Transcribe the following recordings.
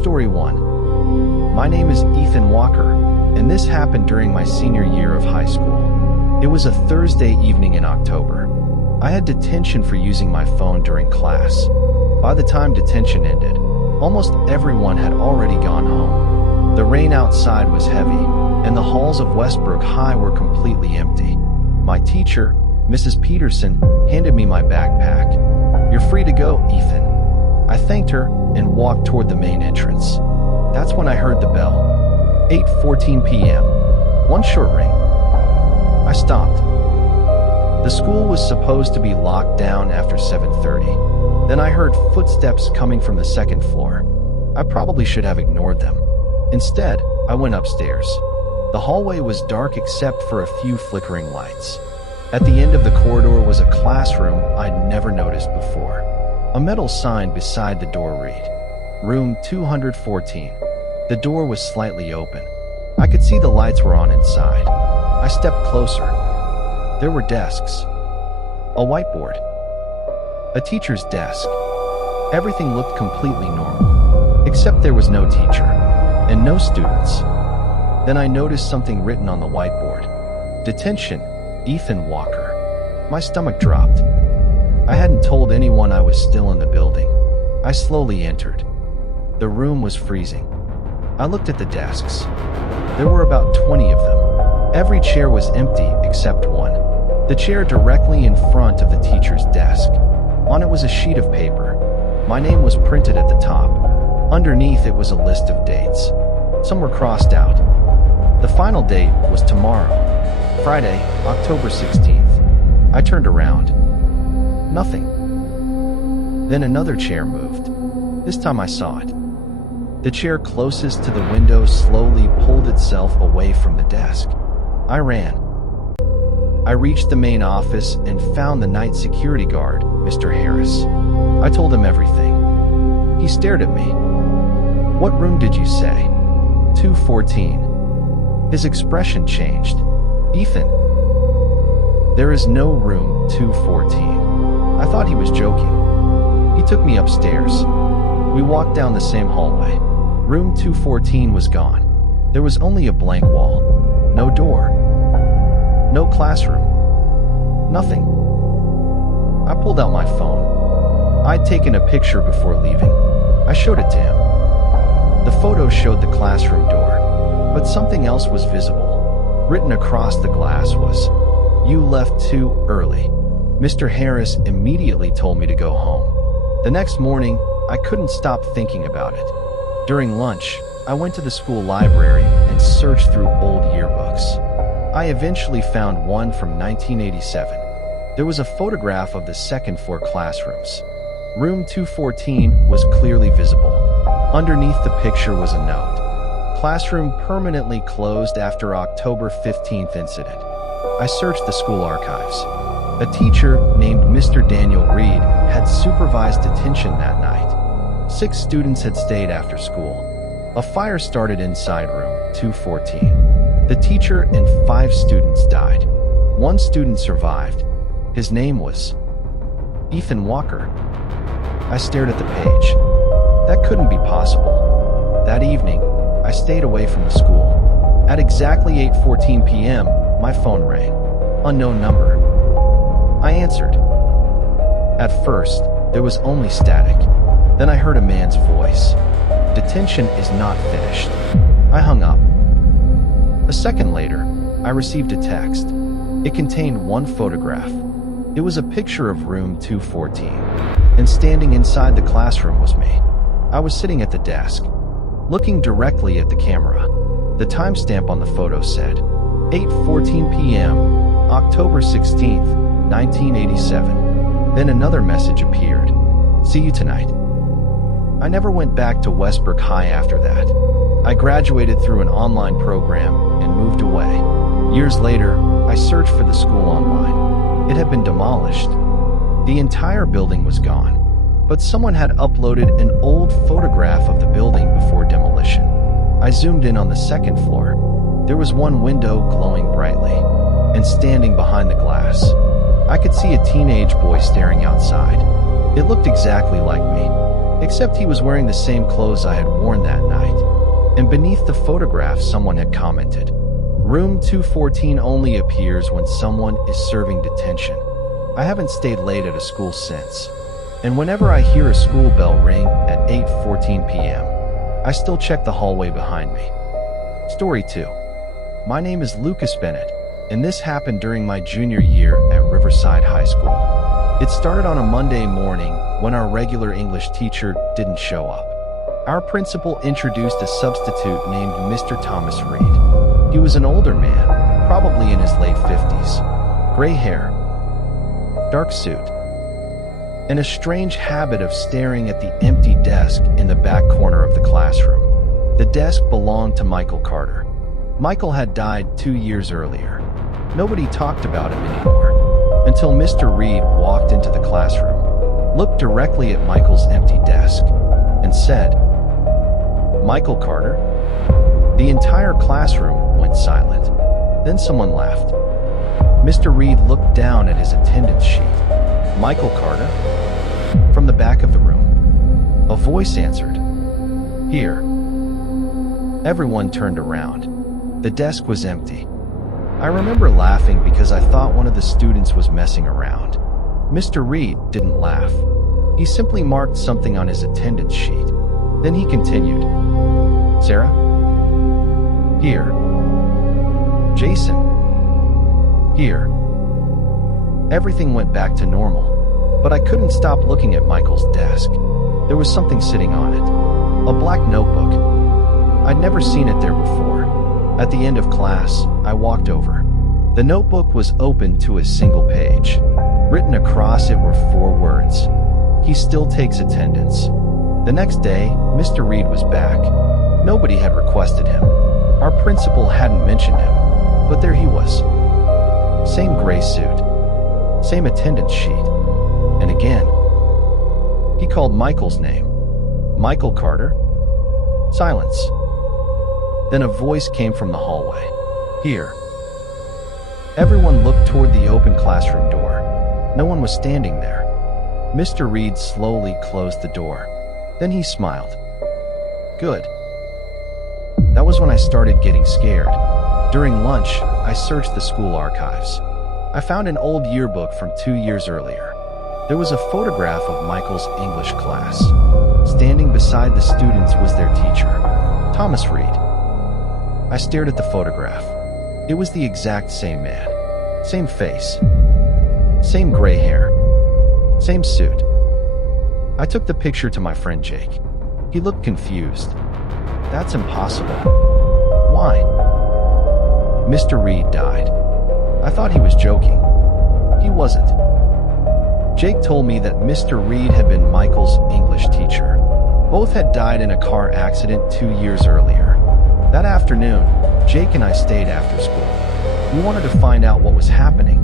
Story 1. My name is Ethan Walker, and this happened during my senior year of high school. It was a Thursday evening in October. I had detention for using my phone during class. By the time detention ended, almost everyone had already gone home. The rain outside was heavy, and the halls of Westbrook High were completely empty. My teacher, Mrs. Peterson, handed me my backpack. "You're free to go, Ethan." I thanked her and walked toward the main entrance. That's when I heard the bell. 8:14 p.m. One short ring. I stopped. The school was supposed to be locked down after 7:30. Then I heard footsteps coming from the second floor. I probably should have ignored them. Instead, I went upstairs. The hallway was dark except for a few flickering lights. At the end of the corridor was a classroom I'd never noticed before. A metal sign beside the door read, "Room 214. The door was slightly open. I could see the lights were on inside. I stepped closer. There were desks. A whiteboard. A teacher's desk. Everything looked completely normal, except there was no teacher, and no students. Then I noticed something written on the whiteboard. "Detention, Ethan Walker." My stomach dropped. I hadn't told anyone I was still in the building. I slowly entered. The room was freezing. I looked at the desks. There were about 20 of them. Every chair was empty except one. The chair directly in front of the teacher's desk. On it was a sheet of paper. My name was printed at the top. Underneath it was a list of dates. Some were crossed out. The final date was tomorrow, Friday, October 16th. I turned around. Nothing. Then another chair moved. This time I saw it. The chair closest to the window slowly pulled itself away from the desk. I ran. I reached the main office and found the night security guard, Mr. Harris. I told him everything. He stared at me. "What room did you say?" 214. His expression changed. "Ethan, there is no room 214. I thought he was joking. He took me upstairs. We walked down the same hallway. Room 214 was gone. There was only a blank wall. No door. No classroom. Nothing. I pulled out my phone. I'd taken a picture before leaving. I showed it to him. The photo showed the classroom door, but something else was visible. Written across the glass was, "You left too early." Mr. Harris immediately told me to go home. The next morning, I couldn't stop thinking about it. During lunch, I went to the school library and searched through old yearbooks. I eventually found one from 1987. There was a photograph of the second floor classrooms. Room 214 was clearly visible. Underneath the picture was a note. "Classroom permanently closed after October 15th incident." I searched the school archives. A teacher named Mr. Daniel Reed had supervised detention that night. 6 students had stayed after school. A fire started inside room 214. The teacher and 5 students died. 1 student survived. His name was Ethan Walker. I stared at the page. That couldn't be possible. That evening, I stayed away from the school. At exactly 8:14 p.m., my phone rang. Unknown number. I answered. At first, there was only static. Then I heard a man's voice. "Detention is not finished." I hung up. A second later, I received a text. It contained one photograph. It was a picture of room 214, and standing inside the classroom was me. I was sitting at the desk, looking directly at the camera. The timestamp on the photo said, 8:14 p.m., October 16th, 1987. Then another message appeared. "See you tonight." I never went back to Westbrook High after that. I graduated through an online program and moved away. Years later, I searched for the school online. It had been demolished. The entire building was gone, but someone had uploaded an old photograph of the building before demolition. I zoomed in on the second floor. There was one window glowing brightly, and standing behind the glass, I could see a teenage boy staring outside. It looked exactly like me. Except he was wearing the same clothes I had worn that night. And beneath the photograph, someone had commented, "Room 214 only appears when someone is serving detention." I haven't stayed late at a school since. And whenever I hear a school bell ring at 8:14 p.m., I still check the hallway behind me. Story 2. My name is Lucas Bennett, and this happened during my junior year at Riverside High School. It started on a Monday morning when our regular English teacher didn't show up. Our principal introduced a substitute named Mr. Thomas Reed. He was an older man, probably in his late 50s. Gray hair, dark suit, and a strange habit of staring at the empty desk in the back corner of the classroom. The desk belonged to Michael Carter. Michael had died 2 years earlier. Nobody talked about him anymore, until Mr. Reed walked into the classroom, looked directly at Michael's empty desk, and said, "Michael Carter?" The entire classroom went silent. Then someone laughed. Mr. Reed looked down at his attendance sheet. "Michael Carter?" From the back of the room, a voice answered, "Here." Everyone turned around. The desk was empty. I remember laughing because I thought one of the students was messing around. Mr. Reed didn't laugh. He simply marked something on his attendance sheet. Then he continued, "Sarah? Here. Jason? Here." Everything went back to normal, but I couldn't stop looking at Michael's desk. There was something sitting on it. A black notebook. I'd never seen it there before. At the end of class, I walked over. The notebook was open to a single page. Written across it were 4 words. "He still takes attendance." The next day, Mr. Reed was back. Nobody had requested him. Our principal hadn't mentioned him, but there he was. Same gray suit. Same attendance sheet. And again, he called Michael's name. "Michael Carter?" Silence. Then a voice came from the hallway. "Here." Everyone looked toward the open classroom door. No one was standing there. Mr. Reed slowly closed the door. Then he smiled. "Good." That was when I started getting scared. During lunch, I searched the school archives. I found an old yearbook from 2 years earlier. There was a photograph of Michael's English class. Standing beside the students was their teacher, Thomas Reed. I stared at the photograph. It was the exact same man. Same face. Same gray hair. Same suit. I took the picture to my friend Jake. He looked confused. "That's impossible." "Why?" "Mr. Reed died." I thought he was joking. He wasn't. Jake told me that Mr. Reed had been Michael's English teacher. Both had died in a car accident 2 years earlier. That afternoon, Jake and I stayed after school. We wanted to find out what was happening.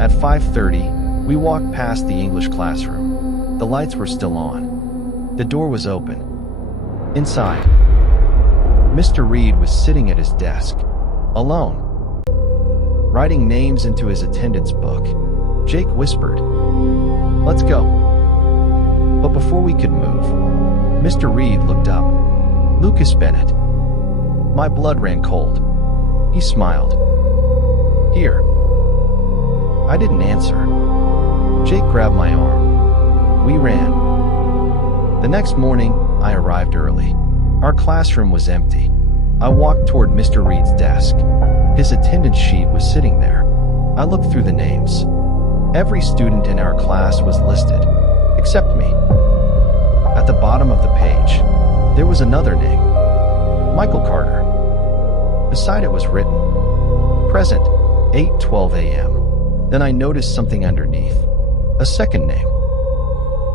At 5:30, we walked past the English classroom. The lights were still on. The door was open. Inside, Mr. Reed was sitting at his desk, alone, writing names into his attendance book. Jake whispered, "Let's go." But before we could move, Mr. Reed looked up. "Lucas Bennett." My blood ran cold. He smiled. "Here." I didn't answer. Jake grabbed my arm. We ran. The next morning, I arrived early. Our classroom was empty. I walked toward Mr. Reed's desk. His attendance sheet was sitting there. I looked through the names. Every student in our class was listed, except me. At the bottom of the page, there was another name, Michael Carter. Beside it was written, "Present, 8:12 a.m. Then I noticed something underneath. A second name,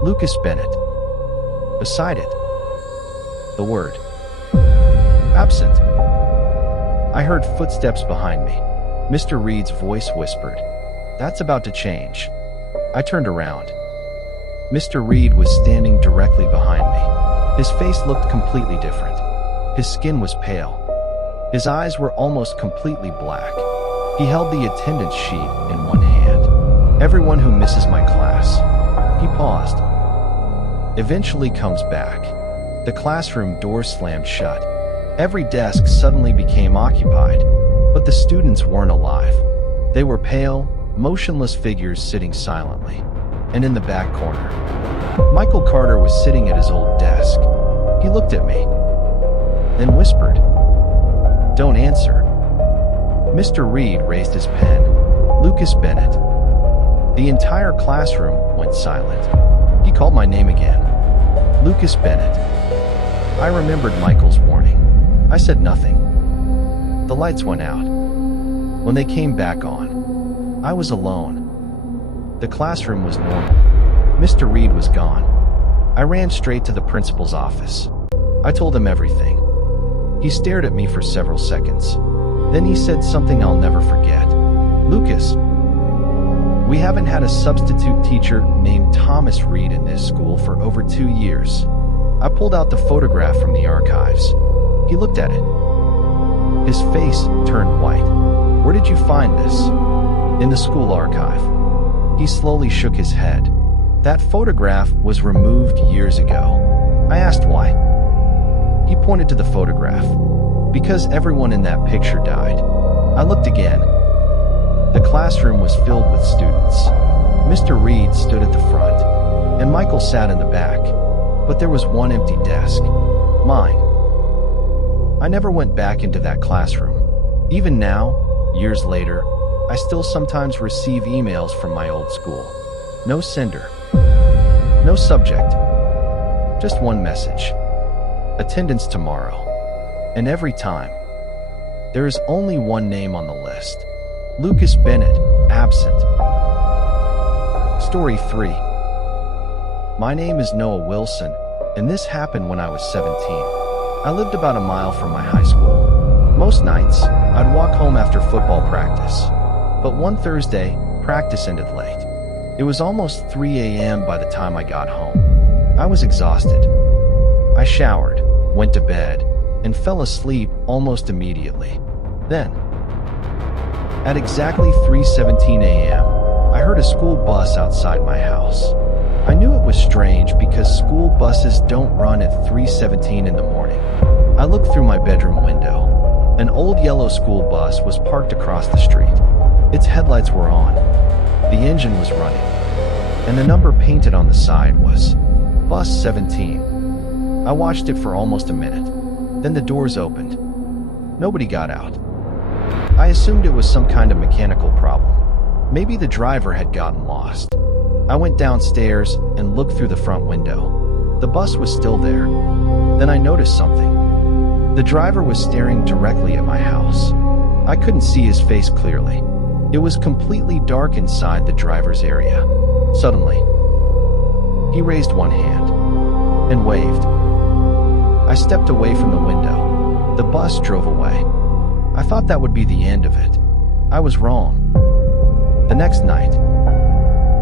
Lucas Bennett. Beside it, the word, absent. I heard footsteps behind me. Mr. Reed's voice whispered, "That's about to change." I turned around. Mr. Reed was standing directly behind me. His face looked completely different. His skin was pale. His eyes were almost completely black. He held the attendance sheet in one hand. "Everyone who misses my class." He paused. eventually comes back. The classroom door slammed shut. Every desk suddenly became occupied, but the students weren't alive. They were pale, motionless figures sitting silently. And in the back corner, Michael Carter was sitting at his old desk. He looked at me, then whispered, "Don't answer." Mr. Reed raised his pen. "Lucas Bennett." The entire classroom went silent. He called my name again. "Lucas Bennett." I remembered Michael's warning. I said nothing. The lights went out. When they came back on, I was alone. The classroom was normal. Mr. Reed was gone. I ran straight to the principal's office. I told him everything. He stared at me for several seconds. Then he said something I'll never forget. "Lucas, we haven't had a substitute teacher named Thomas Reed in this school for over 2 years." I pulled out the photograph from the archives. He looked at it. His face turned white. "Where did you find this?" "In the school archive." He slowly shook his head. "That photograph was removed years ago." I asked why. He pointed to the photograph. "Because everyone in that picture died." I looked again. The classroom was filled with students. Mr. Reed stood at the front, and Michael sat in the back. But there was one empty desk. Mine. I never went back into that classroom. Even now, years later, I still sometimes receive emails from my old school. No sender. No subject. Just one message. Attendance tomorrow. And every time, there is only one name on the list. Lucas Bennett, absent. Story 3. My name is Noah Wilson, and this happened when I was 17. I lived about a mile from my high school. Most nights, I'd walk home after football practice. But one Thursday, practice ended late. It was almost 3 a.m. by the time I got home. I was exhausted. I showered, went to bed, and fell asleep almost immediately. Then, at exactly 3:17 a.m., I heard a school bus outside my house. I knew it was strange because school buses don't run at 3:17 in the morning. I looked through my bedroom window. An old yellow school bus was parked across the street. Its headlights were on. The engine was running. And the number painted on the side was Bus 17. I watched it for almost a minute. Then the doors opened. Nobody got out. I assumed it was some kind of mechanical problem. Maybe the driver had gotten lost. I went downstairs and looked through the front window. The bus was still there. Then I noticed something. The driver was staring directly at my house. I couldn't see his face clearly. It was completely dark inside the driver's area. Suddenly, he raised one hand and waved. I stepped away from the window. The bus drove away. I thought that would be the end of it. I was wrong. The next night,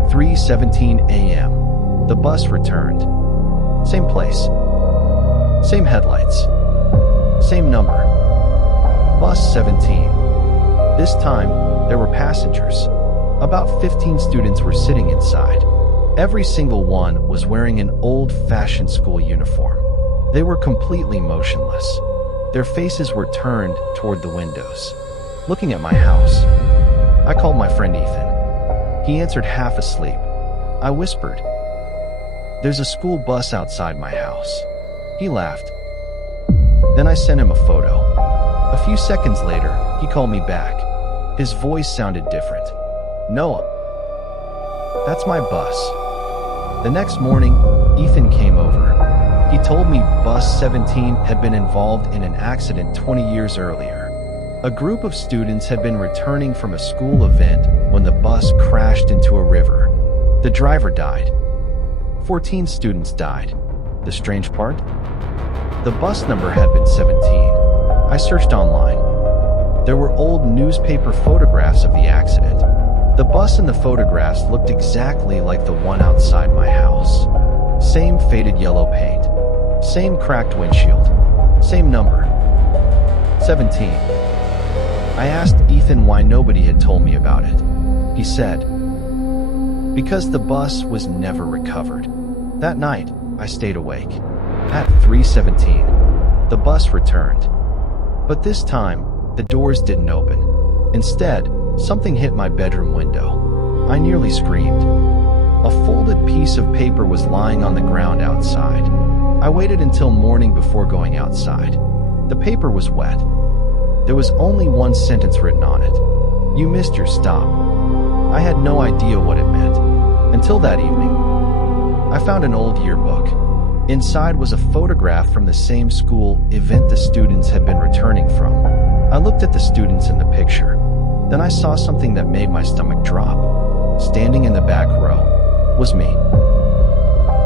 3:17 a.m., the bus returned. Same place. Same headlights. Same number. Bus 17. This time, there were passengers. About 15 students were sitting inside. Every single one was wearing an old-fashioned school uniform. They were completely motionless. Their faces were turned toward the windows, looking at my house. I called my friend Ethan. He answered half asleep. I whispered, "There's a school bus outside my house." He laughed. Then I sent him a photo. A few seconds later, he called me back. His voice sounded different. "Noah, that's my bus." The next morning, Ethan came over. He told me Bus 17 had been involved in an accident 20 years earlier. A group of students had been returning from a school event when the bus crashed into a river. The driver died. 14 students died. The strange part? The bus number had been 17. I searched online. There were old newspaper photographs of the accident. The bus in the photographs looked exactly like the one outside my house. Same faded yellow paint. Same cracked windshield. Same number. 17. I asked Ethan why nobody had told me about it. He said, "Because the bus was never recovered." That night, I stayed awake. At 3:17, the bus returned. But this time, the doors didn't open. Instead, something hit my bedroom window. I nearly screamed. A folded piece of paper was lying on the ground outside. I waited until morning before going outside. The paper was wet. There was only one sentence written on it. "You missed your stop." I had no idea what it meant. Until that evening, I found an old yearbook. Inside was a photograph from the same school event the students had been returning from. I looked at the students in the picture. Then I saw something that made my stomach drop. Standing in the back row was me.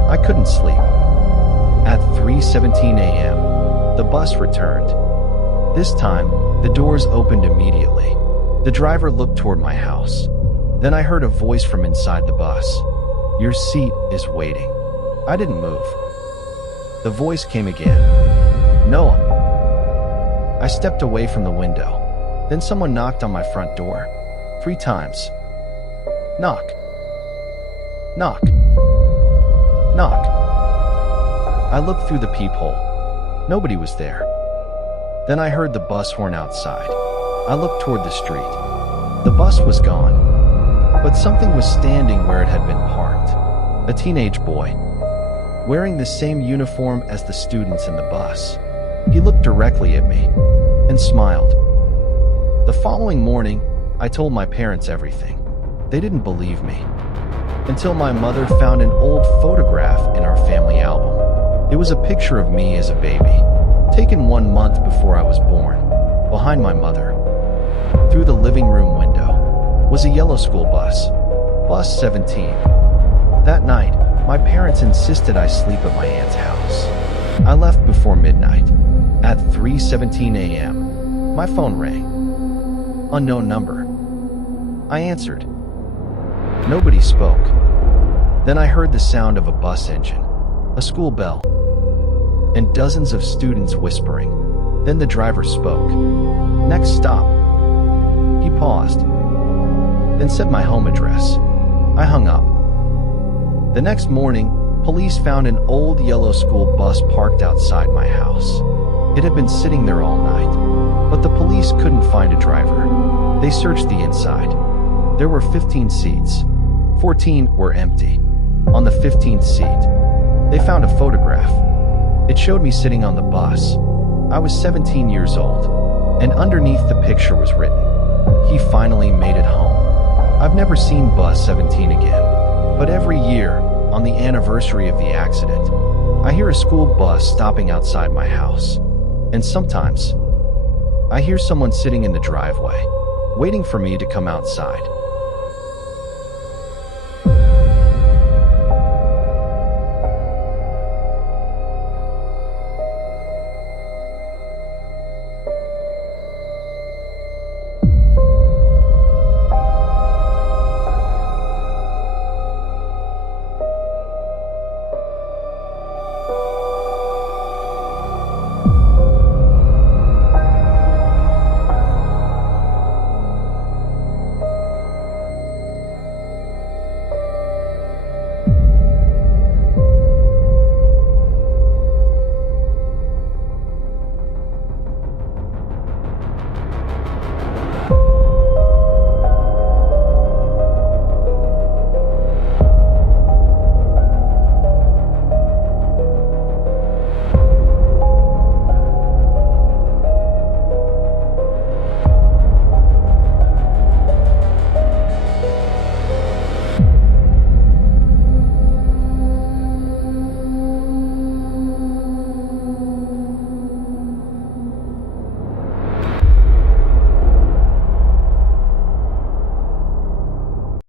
I couldn't sleep. At 3:17 a.m., the bus returned. This time, the doors opened immediately. The driver looked toward my house. Then I heard a voice from inside the bus. "Your seat is waiting." I didn't move. The voice came again. "Noah." I stepped away from the window. Then someone knocked on my front door. 3 times. Knock. Knock. Knock. I looked through the peephole. Nobody was there. Then I heard the bus horn outside. I looked toward the street. The bus was gone, but something was standing where it had been parked. A teenage boy, wearing the same uniform as the students in the bus. He looked directly at me and smiled. The following morning, I told my parents everything. They didn't believe me. Until my mother found an old photograph in our family album. It was a picture of me as a baby, taken 1 month before I was born, behind my mother. Through the living room window was a yellow school bus, bus 17. That night, my parents insisted I sleep at my aunt's house. I left before midnight. At 3:17 a.m., my phone rang. Unknown number. I answered. Nobody spoke. Then I heard the sound of a bus engine, a school bell, and dozens of students whispering. Then the driver spoke. "Next stop." He paused, then said my home address. I hung up. The next morning, police found an old yellow school bus parked outside my house. It had been sitting there all night, but the police couldn't find a driver. They searched the inside. There were 15 seats. 14 were empty. On the 15th seat, they found a photograph. It showed me sitting on the bus. I was 17 years old, and underneath the picture was written, "He finally made it home." I've never seen bus 17 again, but every year, on the anniversary of the accident, I hear a school bus stopping outside my house. And sometimes, I hear someone sitting in the driveway, waiting for me to come outside.